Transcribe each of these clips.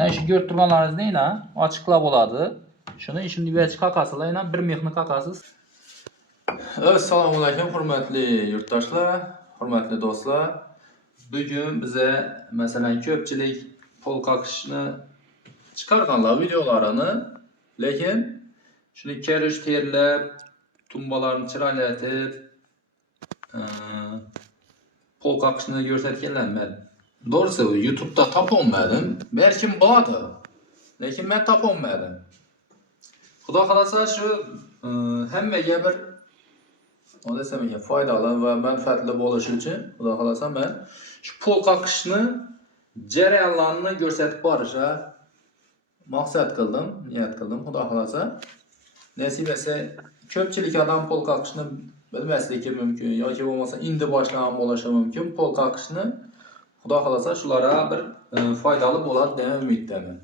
Yani şu görüp turganlarınız neyine açıklab oladı. Şunu şimdi bir kakasılayla bir mexni kakasız. Assalomu alaykum hurmatli yurtdoshlar, hurmatli do'stlar. Bugün bize masalan ko'pchilik pol qaqishni chiqarganlar videolarini, lekin shuni kerish terlab, tumbalarni chiroylatib, pol qaqishni ko'rsatganlar. Doğrusu YouTube'da topolmadim. Belki vardı. Lekin ben topolmadim. Xudo xolasa şu hammaga bir o desem ekan foydali va manfaatli bo'lishi uchun Xudo xolasa men shu pol qaqishni jarayonlarini ko'rsatib borishga maqsad qildim, niyat qildim. Xudo xolasa nasib etsa ko'pchilik odam pol qaqishni bilmasligi mumkin yoki bo'lmasa endi boshlagan bo'lishi mumkin. Pol qaqishni Xudo xolasa shularga bir foydali bo'ladi degan umiddaman.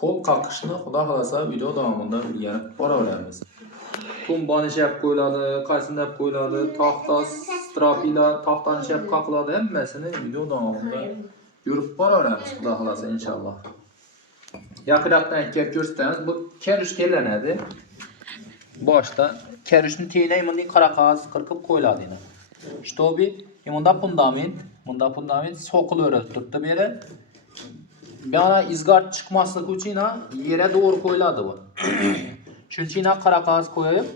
Pol qaqishni Xudo xolasa video davomida o'rganib boraveramiz. Tumbani shap qo'yiladi, qasinab qo'yiladi, taxta strapila, taxtani shap qaqiladi, hammasini video davomida ko'rib boraveramiz Xudo xolasa inshaalloh. Yaqinroqdan kelib ko'rsatamiz. Bu kerish terlanadi. Boshda kerishni terlay bunday qora qog'oz qirqib qo'yiladi yana. Shtobi bunda fundament soqilib turibdi beri. Yana izgard chiqmasligi uchun yere doğru qo'yiladi bu. Chunki qora qog'oz qo'yib,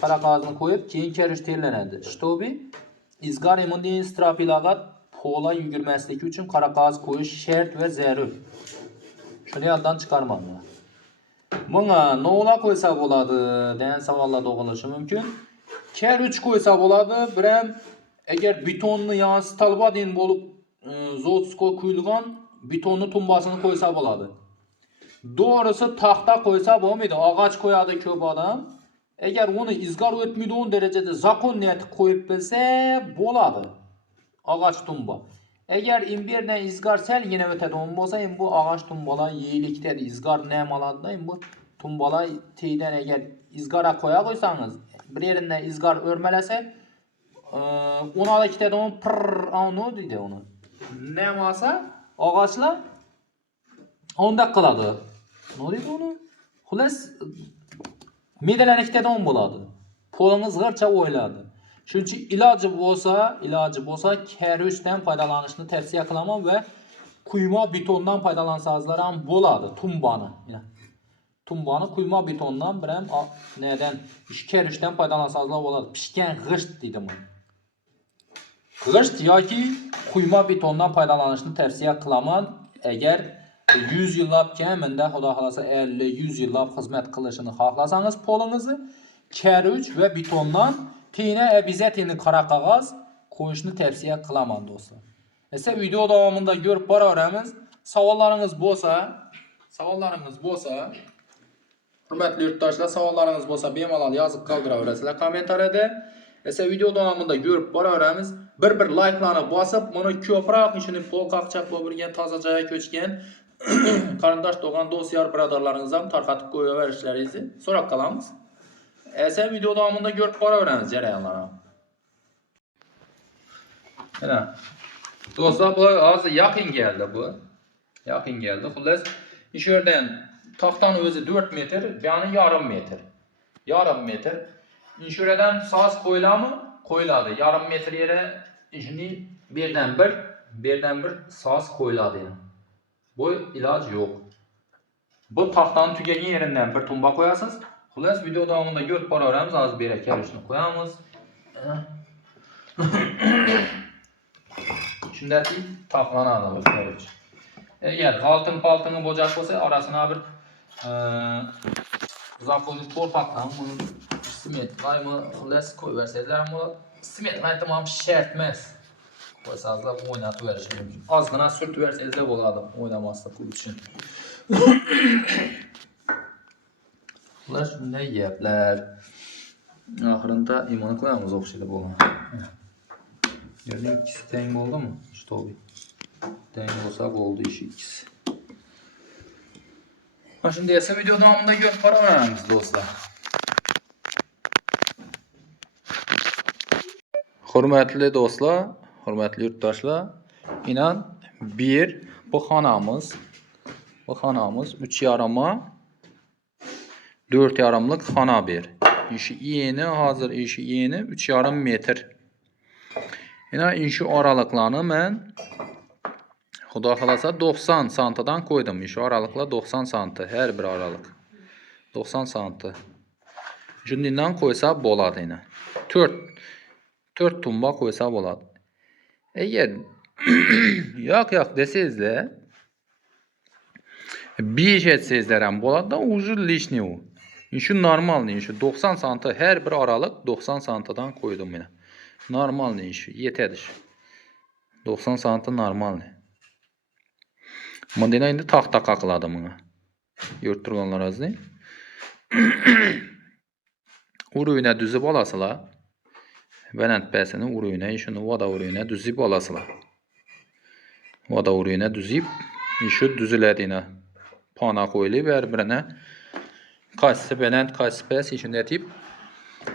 qora qog'ozni qo'yib, keyin kerish terlanadi. Shtobi izgar bunday strapilaga pola yugurmasligi uchun qora qog'oz qo'yish shart va zarur. Shuni yoddan chiqarmanglar. Bunga nola qo'ysa bo'ladi degan savollar tug'ilishi mumkin. Ker 3 qo'ysa bo'ladi, biram agar betonni yoki stalbadin bo'lib zotsko quyilgan betonni tumbasini qo'ysa bo'ladi. Doğrusu taxta qo'ysa bo'lmaydi, og'och qo'yadi ko'p odam. Agar uni izgar o'tmaydigan darajada zakoniyat qo'yib bilsa bo'ladi. Og'och tumba. Agar imberdan izgar salgina o'tadigan bo'lsa, bu og'och tumbalar yeyilikda izgar nemalarda bu tumbalar teydan agar izgara qo'ya qo'ysangiz, bir yerinden izgar o'rmalasa, ona da kitadigan anu deydi onu. Nemasa og'ochlar onda qiladi. Ne deydi onu? Xullas medalarni kitadigan bo'ladi. Qo'lingiz g'ircha o'yladi. Chunki iloji bo'lsa kerishdan foydalanishni tavsiya qilaman va quyma betondan foydalansangizlar ham bo'ladi tumbani. Tumbani quyma betondan biram neden kerishdan foydalansangizlar bo'ladi. Pishgan g'isht deydi bu. G'isht yoki quyma betondan foydalanishni tavsiya qilaman. Agar 100 yillab kamida Xudo xolasa 50-100 yillab xizmat qilishini xohlasangiz polingizni kerish va betondan tiyne obязательно qora qog'oz qo'yishni tavsiya qilaman do'stlar. Esa video davomida ko'rib boraveramiz. Savollaringiz bo'lsa, hurmatli yurtdoshlar, savollaringiz bo'lsa bemalol yozib qoldiraverasizlar kommentariyada. Esa video davomida ko'rib boraveramiz. Bir like'larni bosib, buni ko'proq ishini pol qaqchaq bo'lgan toza joyga ko'chgan qarindosh to'g'an do'st yor birodarlaringiz ham tarqatib qo'yaverishlaringizni so'rab qolamiz. Esa video davomida ko'rib boraveramiz jarayonlarni. Mana do'stlar, bu hozir yaqin keldi bu. Yaqin keldi. Xullas, ish yerdan taxtani o'zi 4 metr, yani yarım metr. Yarım metr. Ish yerdan soz qo'yiladimi? Qo'yiladi. Yarım metr yere ishni birdan bir soz qo'yiladi. Bu iloj yo'q. Bu taxtani tugagan yeridan bir tumba qo'yasiz. Xullas, video davomida ko'rib boraveramiz. Hozir bu yerga kerishni qo'yamiz. Shundaki taxlanadi bu kerish. Agar oltin-poltinga bo'jaq bo'lsa, orasini bir zapolit qo'rqaqdan smet qaymi xullas qo'yversanglar, bu smet aytmam shart emas. Qo'ysangizlar o'ynatib berish mumkin. Ozgina surtib bersangizlar bo'ladi, o'ynamaslik uchun. Xullas, shunday gaplar. Oxirida imon qilamiz o'xshaydi bo'lgan. Yerning ikkisi teng bo'ldimi? Shtobi. Teng bo'lsa bo'ldi ish ikkisi. Mana shunday esa video davomida ko'rib boraveramiz do'stlar. Hurmatli do'stlar, hurmatli yurtdoshlar, inan bir bu xonamiz. Bu xanamız 3,5 4,5'lık xana bir. İşi yeni, hazır işi yeni 3,5 metr. Yine işi aralıklarını ben Xuda xalasa 90 santıdan koydum. İşi aralıkla 90 santı. Her bir aralık. 90 santı. Şundan koysa boladı yine. 4 tumba koysa boladı. Eğer yak deseniz de bir etsizler hem boladı da ucu lişni o. İşi normal işi 90 santı her bir aralık 90 santıdan koydum yine. Normal işi yeterdir. 90 santı normal. Mandina indi taxta qaqladım ona. Yurtturganlar az değil. Uruyuna düzüb alasılar. Vənət bəsini uruyuna, işini vada uruyuna düzüb alasılar. Vada uruyuna düzüb, işi düzülədiyinə pana qoyulub, bir-birinə qaysı vənət, qaysı bəs işini etib,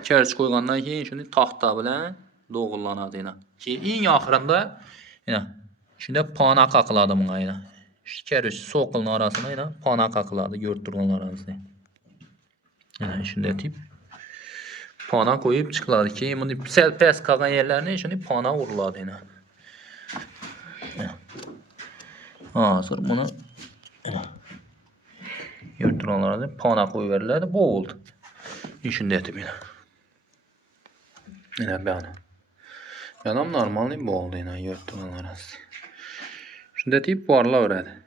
kərç qoyğandan ki, işini taxta bilən doğullanadıyına. Ki, in axırında, şimdi pana qaqladım ona. Kərç soqulun arasına pana qaqladı, yurtturganlar az değil. Işini etib. Pana koyup çıkıladı ki, bunu pes kalan yerlerine şimdi pana vuruladı yine. Hazır bunu yurtduranlara pana koyuverirlerdi. Bu oldu. İşinde ettim yine. Yine benim. Benim normal değil bu oldu yine yurtduranlara. Şimdi etip varla öğrendi.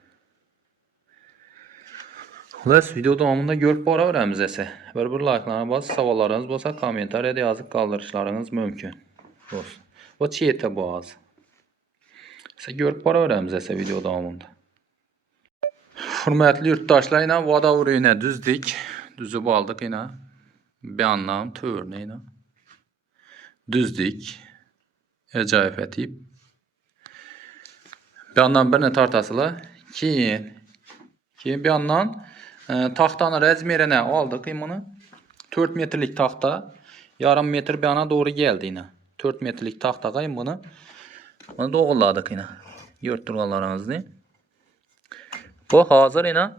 Xülas video davamında görüp bara öyrəmiz ise. Bir like'larına bas, savallarınız bolsa kommentariyada yazıb qaldırışlarınız mümkün. Olsun. O çiğete boğaz. Ise görüp bara öyrəmiz ise video davamında. Hürmetli yurttaşlar yine vada uruyuna düzdük. Düzüb aldık yine. Beyanlam tövürünü yine. Düzdük. Ecayip etip. Beyanlam birine tartasıla. Keyin bir yandan taxtanın rəzmerinə aldıq bunu. 4 metrlik taxta yarım metr bir yana doğru geldi yine. 4 metrlik taxtağa bunu doğruladıq yine. Yurtturganlarınızı. Bu hazır yine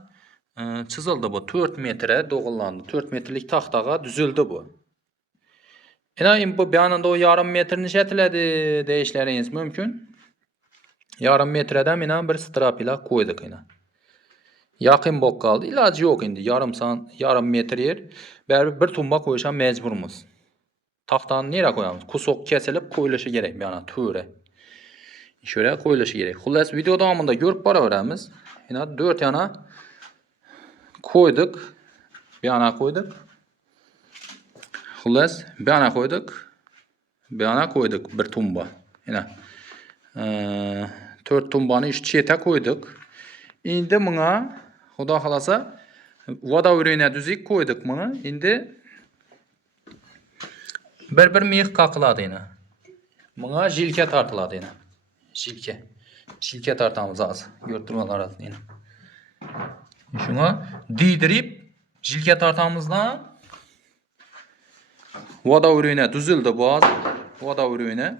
çizildi bu. 4 metre doğrulandı. 4 metrlik taxtağa düzüldü bu. Yine bu bir yanında o yarım metrini şəkillədi deyişləriniz mümkün. Yarım metreden yine bir strap ile koyduk yine. Yakın bok kaldı. İlacı yok indi. Yarım metre yer. Bir tumba koyuşan mecburumuz. Taxtanı nereye koyamız? Kusok kesilip koyuluşu gerek bir yana tüyre. Şöyle koyuluşu gerek. Xullas video davamında görüp bara öğrenimiz. Yine 4 yana koyduk. Bir yana koyduk. Xullas bir yana koyduk. Bir yana koyduk bir tumba. Yine 4 tumbanı iş çete koyduk. İndi buna Xuda xalasa vada ürüyünə düzük koyduk bunu. İndi bir miyik qaqıladı yine. Buna jilke tartıladı yine. Jilke tartamız az. Yurtturmalar az yine. Şuna diydirip jilke tartamızla vada ürüyünə düzüldü bu az. Vada ürüyünə.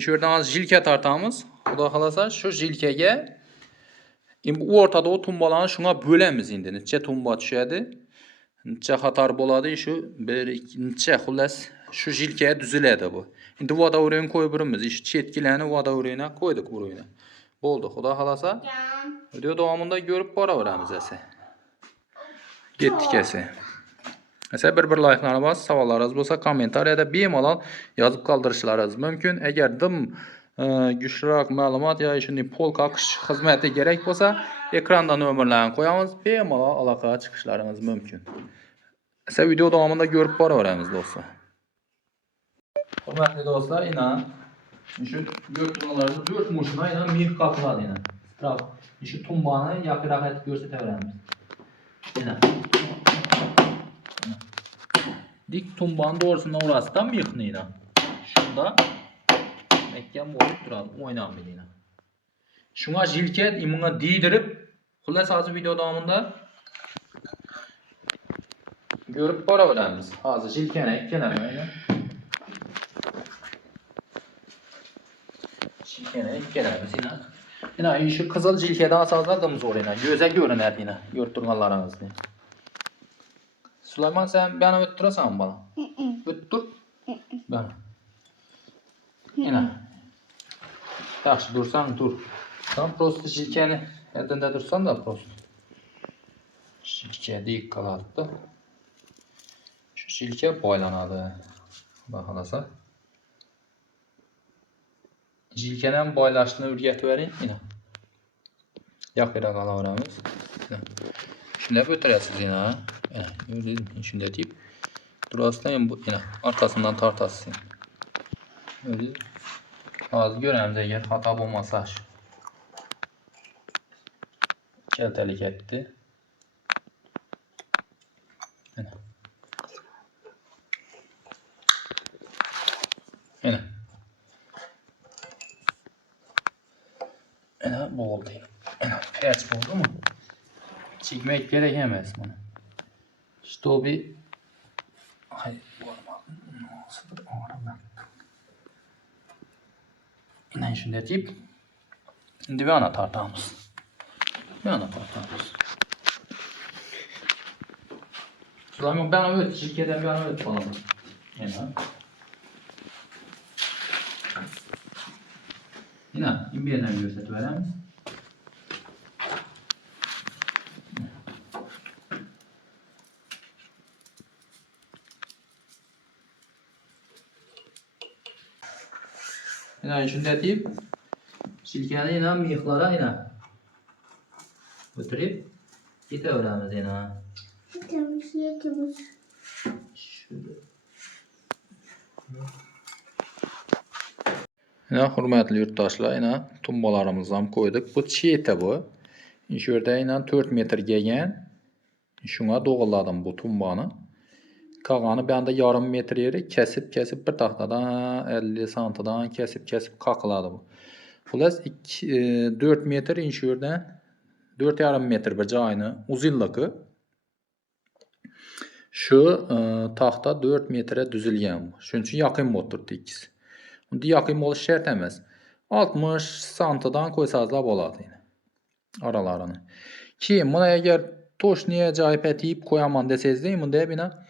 Şuradan az jilke tartamız. Xuda xalasa şu jilkeye bu ortada o tumbalarını şuna bölemiz indi. Neçə tumba düşədi. Neçə xatar boladı. Şu neçə xullas şu jilkeye düzülədi bu. İndi vada uruyunu koyuburumuz. İşi çetkiləni vada uruyuna koyduk uruyuna. Oldu. Xuda xalasa. Video davamında görüp bara öyrəmiz əsə. Getdik əsə. Əsə bir like'larına bas, savallarınız bolsa kommentariyada bemalol yazıb qaldırışlarınız mümkün. Eğer güçlürak məlumat ya işini polka xizməti gerek bolsa ekranda nömrələrini qoyamız. Bemalol əlaqəyə çıxışlarınız mümkün. Əsə video davamında görüp bara öyrəmiz dostlar. Hörmətli dostlar, yine şu götürmələrdə 4 muşuna yine miyik qaqıladı yine. Strap işi tumbanı yaxıraq etib göstərə öyrənimiz. Yine dik tumbanın doğrusundan orası da miyikni yine. Şunda mekken olup duralım, oynamıyor yine. Şuna jilket imuna diydirip xullas hazır video davamında görüp bara öyrənimiz. Hazır jilkene ekkeleme. Jilkene ekkelemiz yine. Yine şu kızıl cilkeden asazladım zor yine. Göze görünür yine. Görtürganlarınız diye. Süleyman sen bana öttürəsən bana. Öttür. Ben. Yine. Yaxşı dursan dur. Sen prosto cilkeni elinde dursan da prosto. Cilkeye deyik qaladı da. Şu cilke boylanadı. Baxalasa. Cilkenen boylaşını ürgət verin yine. Yaxıra qalavramiz. Şimdi ötürəsiz yine. Yine. Şimdi deyip. Duraslayın bu yine. Arkasından tartasın. Öyle. Az görəmizə eğer hata olmasa. Keltelik etti. Yine. Yine. Yine bu oldu. Yine pers oldu mu? Çekmek gerekemez bunu. İşte o bir hayır bu arada nasıldır o arada. Yine şimdi deyip şimdi bir ana tartağımız. Bir ana tartağımız. Süleyman ben öyle şirketten bir ana öyle falan. Yine. Yine bir yerden gösterip veremiz. Yine şunu deyip şirkeni yine miyiklara yine götürüp gideveremiz yine. Yetmiş. Şöyle. Yine hürmetli yurttaşlar yine tumbalarımızdan koyduk. Bu çiğ bu. Şurada yine 4 metre gegen. Şuna doğuladım bu tumbanı. Kağanı ben de yarım metre yeri kesip bir tahtadan 50 santıdan kesip kakıladı bu. Plus 4 metre inşurdan 4,5 metre bir cayını uzunluğu. Şu tahta 4 metre düzülgen bu. Çünkü yakın oturdu ikisi. Bunda yakın oluş şart emas. 60 santıdan koysazlar boladı yine. Aralarını. Ki buna eğer toşniye cayip etiyip koyaman deseniz değil mi? Buna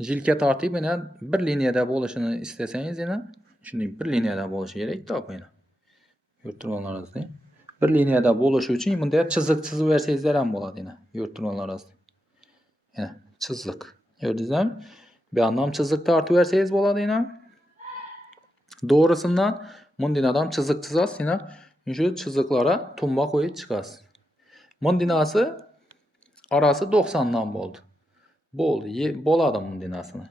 jilke tartıyıp yine bir liniyada boluşunu isteseniz yine. Şimdi bir liniyada boluşu gerek tabi yine. Yurtturganlarınız değil. Bir liniyada boluşu için bunda çizik çizip verseniz hem boladı yine. Yurtturganlarınız. Yine çizik. Gördünüz mü? Bir anlam çizik tartı verseniz boladı yine. Doğrusundan bundan adam çizik çizas yine. Şu çiziklara tumba koyup çıkas. Mundinası arası 90'dan boldu. Boldu. Boladı mundinasını.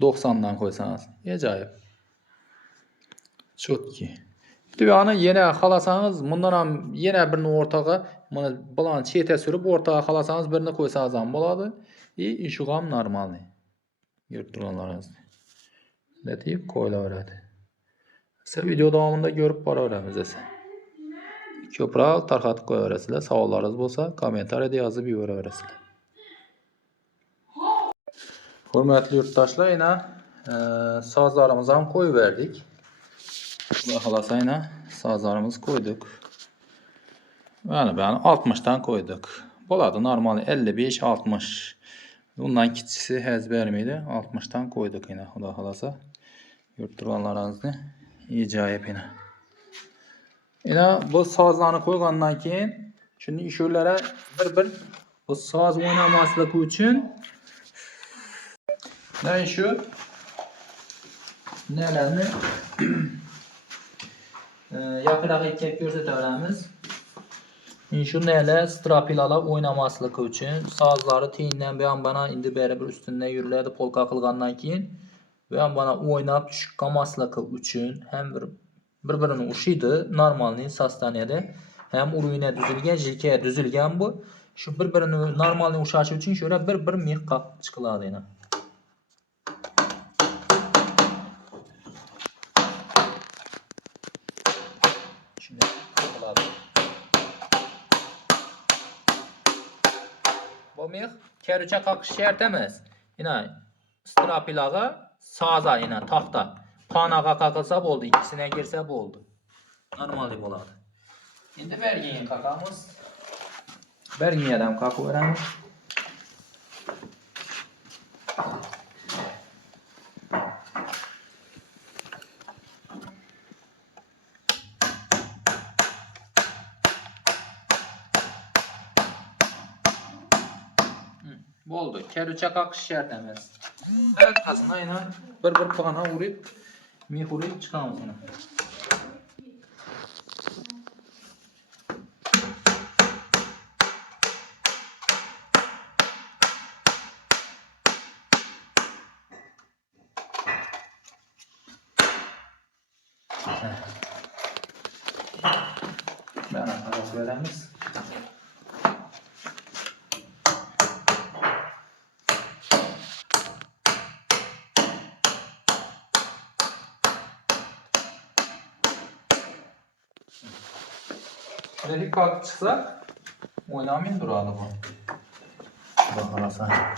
90'dan koysanız. Acayip. Çok ki. Düyanı yine halasanız bundan ham yine birini ortağa bunu bulan çete sürüp ortağa halasanız birini koysanız ham boladı. Şu ham normal. Yurtturganlarınız. Ne deyip koyulaveradi. Siz video davamında görüp baraveramiz esa. Ko'proq tarqatib qo'yaverasizlar. Savollaringiz bo'lsa, kommentariyada yozib yuboraverasizlar. Hurmatli yurtdoshlar, yana sozlarimizni ham qo'yib berdik. Xudo xolasa yana sozlarimizni qo'ydik. Mana buni 60 dan qo'ydik. Bo'ladi, normal 55, 60. Bundan kichisi haz bermaydi. 60 dan qo'ydik yana, xudo xolasa. Yurtturganlaringizni ijoyib yana. Yine bu sazlarını koygandan keyin şimdi işörlere bir bu saz oynamaslık için ne şu nelerini yakırak etkek gösterimiz. Şu neler strapilalar oynamaslık için sazları teyinden bir an bana indi beri bir üstünde yürülerdi polka kılgandan keyin bir an bana oynap çıkamaslık için hem bir-birini uşuydu normalni sastaniyada hem uruyuna düzülgen, jilkeye düzülgen bu. Şu bir-birini normalni uşaşı için şöyle bir mih qaq çıkıladı yine. Şimdi çıkıladı. Bu mih kerüçe qaqış şart emas. Yine strapilaga saza yine taxta. Panağa qaqılsa boldu, ikisine girse boldu. Normal oladı. Endi bergiye kakamiz. Bergiyeden kakı veremiz. Oldu. Keruça kakış şart emas. Evet, kasına yine bir bana vurup mihuri çıkamaz ona. Ben taraf veremiz. Şöyle kalkıp çıksak oynamayın duralı bu. Bakarasa.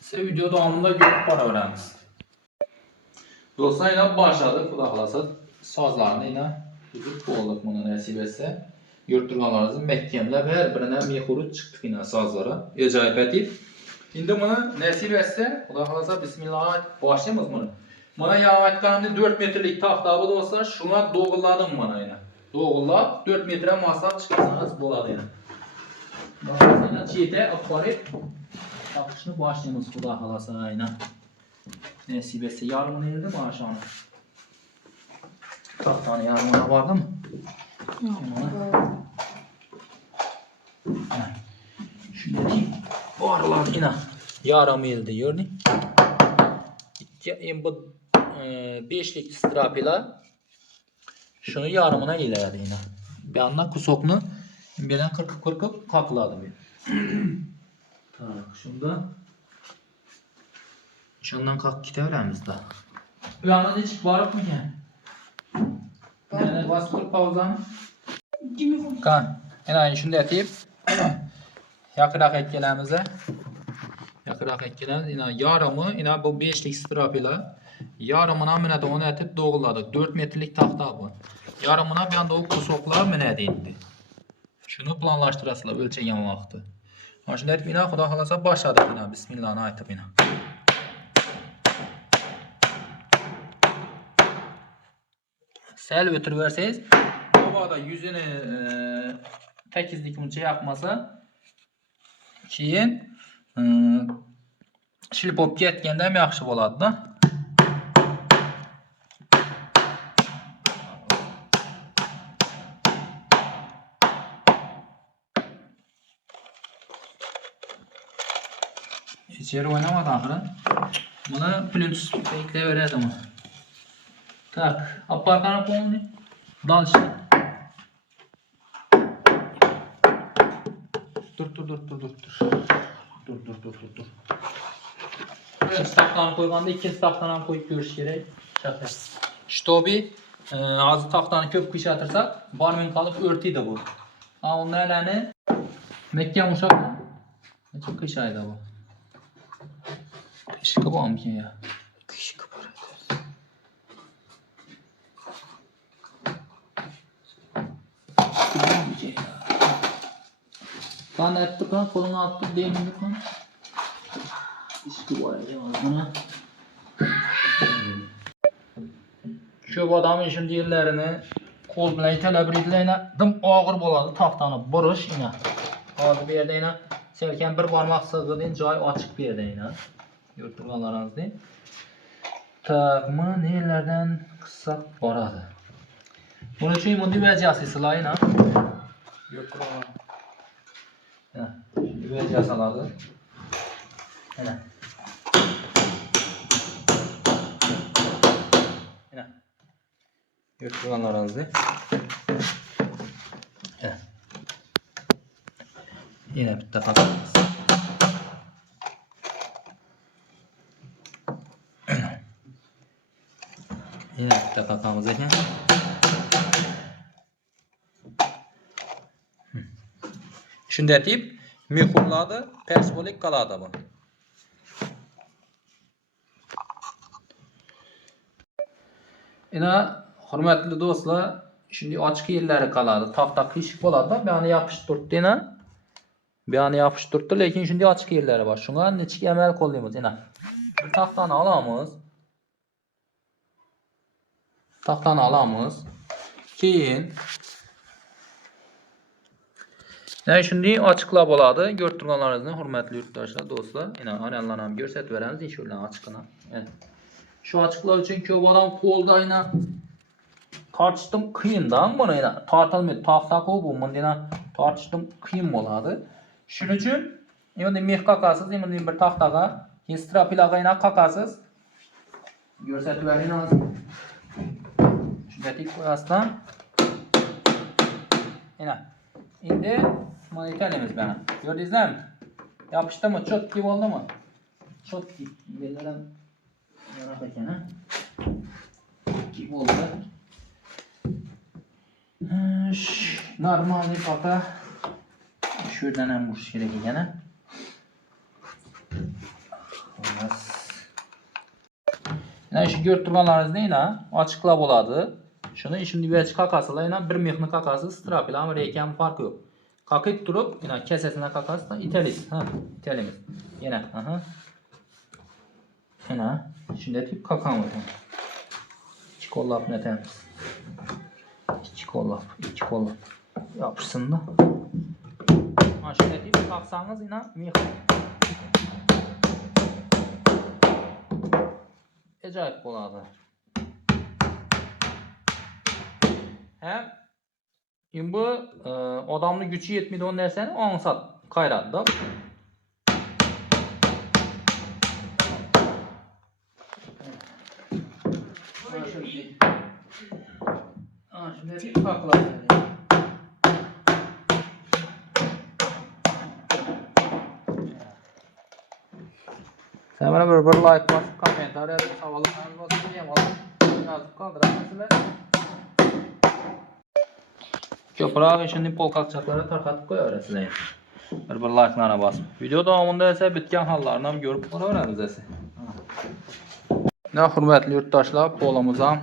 Size video devamında görüp para öğreniriz. Dostlar yine başladık. Kulaklasat sazlarını yine tutup olduk bunu nasip etse. Yurtturganlarınızın məhkəmlər və hər birinə mexuru çıxdıq yine sazlara. Əcayip edib. Şimdi bunu nasip etse, kulaklasat bismillah başlayımız bunu. Bana yavaşlarını 4 metrelik taxtabı dostlar şuna doğuladım bana yine. Doğulab 4 metre masal çıkarsanız boladı yine. Kulaklasat yine çiğte aparıp takışını başlayımız kulaklasat yine. Nasip etse yarımını yedi mi aşağıya? Tahtanı yarımına vardı mı? Şimdi bu aralar yine yarım yedi gördün. Bu 5'lik strapıyla şunu yarımına ilerledi yine. Bir anda kusokunu birden kırkıp kakladım. Tak şunda şundan kalk gidebiliriz daha. Bir anda hiç varıp mı yani? Yani bastırıp pauzanı. Kan. Yani şunu da atayım. Yakırak etkilerimize. Yakırak etkilerimiz. Yine yarımı yine bu 5'lik strapıyla yarımına minədə onu atıb doğuladık. 4 metrelik taxta bu. Yarımına bir anda o kusoklar minədə indi. Şunu planlaşdırasılar ölçegen vaxtı. Şimdi etib yine xuda xalasa başladık yine. Bismillahını aytıb yine. Sel ötürüverseniz obada yüzünü tekizlik munca yakmasa keyin şilip op ketgende hem yaxşı boladı da. İçeri oynamadı ahırı. Buna plüns bekleyiveredi ama. Tak, aparkanı koyun. Dal işte. Dur. Birinci taxtanı koyganda ikinci taxtanı koyup görüş gerek. Şaka. Ştobi azı taxtanı köp kışatırsaq barmen kalıp örtüydü bu. Ha onun eləni Mekke uşaq. Çok kışaydı bu. Kışkı bu amki ya. Kışkı bu. Kan ettik kan kolunu attık değmedi kan. İşte varacağım ağzına. Şu adamın şimdi yerlerini Kol bilan itelebirdiydi. Dım ağır boladı. Taxtani buruş ina. Hozir bu yerda ina selkan bir barmoq sig'adigan joy ochiq bu yerda ina. Ko'rib turganlaringizdek. Taqma nelardan qissak boradi. Buning uchun bunday vaziyat yasalar ina. Ko'rib turganlar. Ina, vaziyat yasaladi. Ina. Ina. Ko'rib turganlaringizdek. Ina. Yine bitta qatamiz. Yine bitta qatamiz ekan. Shunday deb mehurladi, persvolik qoladi bu. Ina hurmatli do'stlar, shunday ochiq yerlari qoladi. Taxta qiyshiq bo'ladi, bu yerni yopishtirdi ina. Bu yerni yopishtirdi, lekin shunday ochiq yerlari bor. Shunga nechik amal qo'llaymiz ina. Taxtani olamiz. Taxtani olamiz. Keyin shunday ochiqlab bo'ladi. Ko'rib turganlaringizni hurmatli yurtdoshlar, do'stlar. Ina aylanlarni ham ko'rsatib beramiz, inshaalloh ochiqini. Şu açıklar için ko'p odam qo'lda ina tortishdim qiyindan buni ina tortilmaydi. Taxta qo'y bu mendina tortishdim qiyin bo'ladi. Shuning uchun endi mix qaqasiz, endi bir taxtaga strapilaga ina qaqasiz. Ko'rsatib bering hozir. Shunday qilib qo'yasizdan. Ina. Endi mana ekanimiz bana. Ko'rdingizmi? Yopishdimi? Chotki bo'ldimi? Chotki. Belaram yana ekan ha. Kim oldu? Normal papa. Şuradan hem vuruş gerek ekan ha. Olmaz. Yani şu ko'rib turganlaringizni ina ochiqlab bo'ladi. Shuni ishimni berib qaqasizlar ina bir mexni qaqasiz strapil amerikan farqi yo'q. Qaqib turib ina kasasini qaqasizdan italaysiz. Ha, italaymiz. Yana, aha. Ina shunday deb qaqamiz. İki kollab netemiz. İki kollab. Yapışsın da. Şöyle deyip kalksanız yine mix. Acayip boladı. Hem bu adamın gücü yetmedi onun derseni 10 saat kayradı da. Şimdi bir kakla. Sen bana bir like bas, komentar yaz, havalarınız olsun diye yazıp kaldırabilirsiniz. Köprü şimdi polkakçaklara tarqatib qo'yaverasizlar. Bir like'larına basıp. Video davomida esa bitgan hollarni ham ko'rib qo'yaveramiz. Ne hurmatli yurtdoshlar, polimiz ham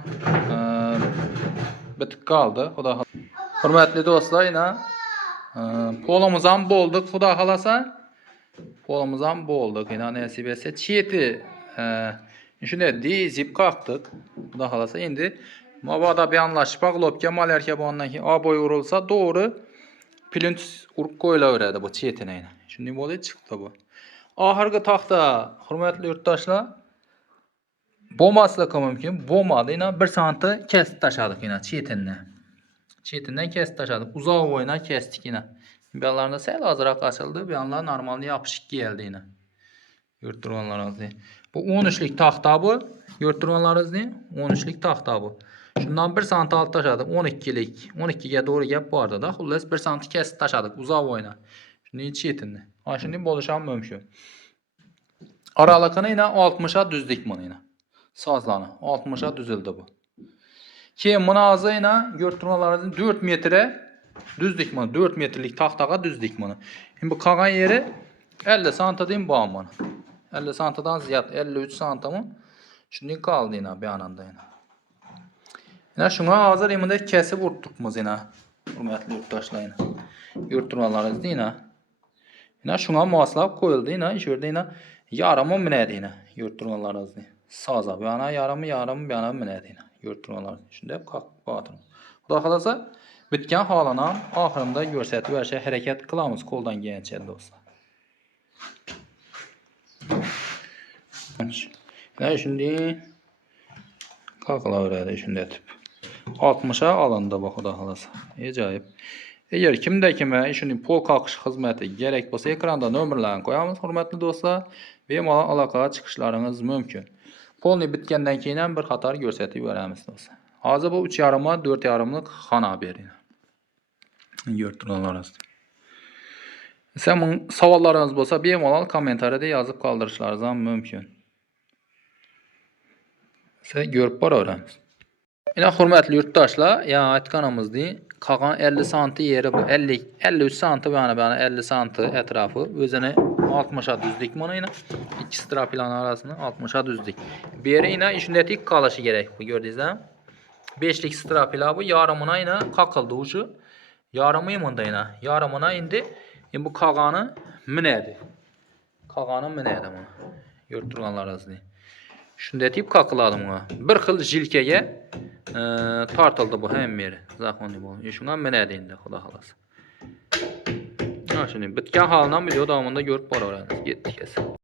bitib qoldi. Xudo xolasa. Hurmatli do'stlar, yana polimiz ham bo'ldi, xudo xolasa. Polimiz ham bo'ldi. Yana nasib etsa cheti shunday dezib qoqdik. Xudo xolasa endi mabodo beyanlashib lobga malarka bo'lgandan keyin oboy urilsa to'g'ri plint urib qo'yilaveradi bu chetini. Shunday bo'lib chiqdi bu. Oxirgi taxta hurmatli yurtdoshlar bo'lmasligi mumkin. Bo'lmadi. Yana 1 santi kesib tashladik yana chetinni. Chetindan kesib tashladik. Uzoq bo'yna kesdik yana. Bu yerlarni sal ozroq ochildi. Bu yerlar normalni yopishib keldi yana. Ko'rib turganlaringizdek. Bu 13lik taxta bu. Ko'rib turganlaringizdek, 13lik taxta bu. Shundan 1 santi alt tashladik. 12lik. 12 ga to'g'ri gap bordi-da. Xullas 1 santi kesib tashladik uzoq bo'yna. Shuni chetinni. Ana shunday bo'lishi ham mumkin. Araligini yana 60 ga düzdik buni yana. Sazlarni 60 ga düzildi bu. Keyin buni hozir yana ko'rib turganlaringizdek 4 metre düzdik buni. 4 metrlik taxtaga düzdik buni. Şimdi bu qolgan yeri 50 santidan bor buni. 50 santidan ziyod 53 santimi shunday qoldi yana bu yanında yana. Yana shunga hozir endi kesib urtdiqmiz yana. Hurmatli yurtdoshlar yana. Ko'rib turganlaringizdek yana. Yana shunga moslab qo'yildi yana. Shu yerda yana yarimi minadi yana. Ko'rib turganlaringizdek. Soza bu yana yarimi bu yana minadi yana. Ko'rib turganlaringizdek. Shunday qoqib qo'ydim. Xudo xolasa bitgan holini ham oxirimda ko'rsatib berishga harakat qilamiz qo'ldan kelgancha do'stlar. Mana shunday qaqlaveradi shunday deb. 60 a olindi bu xudo xolasa. Ajoyib. Agar kimda-kim shunday pol qoqish xizmati kerak bo'lsa, ekranda nomerlarni qo'yamiz, hurmatli do'stlar. Bemalol aloqaga chiqishlaringiz mumkin. Polni bitgandan keyin ham bir qator ko'rsatib beramiz do'stlar. Hozir bu 3,5 ma 4,5 lik xona bering. Yurtlarimiz. Sizlar savollaringiz bo'lsa, bemalol kommentariyada yozib qoldirishlaringiz ham mumkin. Siz ko'rib boraveramiz. Mana hurmatli yurtdoshlar, yana aytganimizdek, qolgan 50 santi yeri bu 53 santi bana 50 santi etrafı o'zini 60 a düzlik mana yana ikki strapilan arasini 60 a düzlik. Bu yeri yana shunday tik qolishi kerak bu ko'rdingizmi? 5 lik strapila bu yarımına yana qaqildi o'sha. Yarımı mında yana. Yarımına indi bu qolgani minadi. Qolgani minadi mana. Ko'rib turganlaringizni. Shunday tip qaqiladi bunga. Bir xil jilkaga tortildi bu ham yeri. Zaxonni bu. Shunga minadi endi xudo xolasa. Mana shuni bitgan holini video davomida ko'rib boraveramiz. Ketdik.